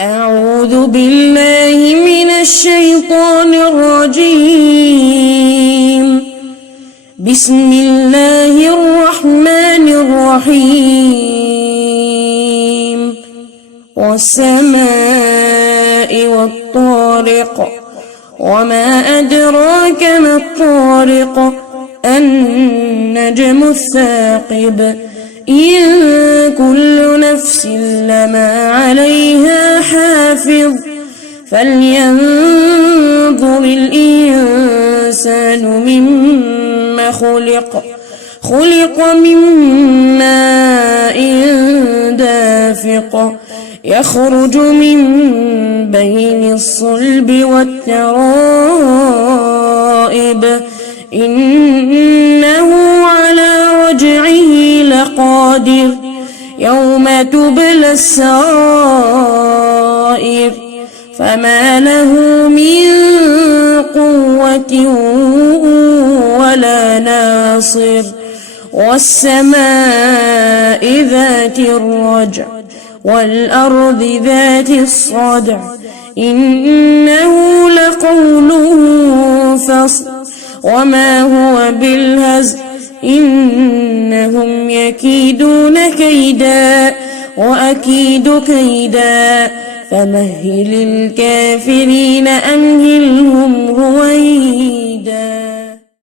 أعوذ بالله من الشيطان الرجيم. بسم الله الرحمن الرحيم. والسماء والطارق، وما أدراك ما الطارق، النجم الثاقب. إن كل نفس لما عليها حافظ، فلينظر الإنسان مما خلق. خلق من ماء دافق، يخرج من بين الصلب والترائب، إنه على رجعه لقادر. يوم تبلى السرائر، فما له من قوة ولا ناصر. والسماء ذات الرجع، والأرض ذات الصدع، إنه لقول فصل، وما هو بالهزل. إنهم يكيدون كيدا، وأكيد كيدا، فمهل الكافرين أمهلهم رويدا.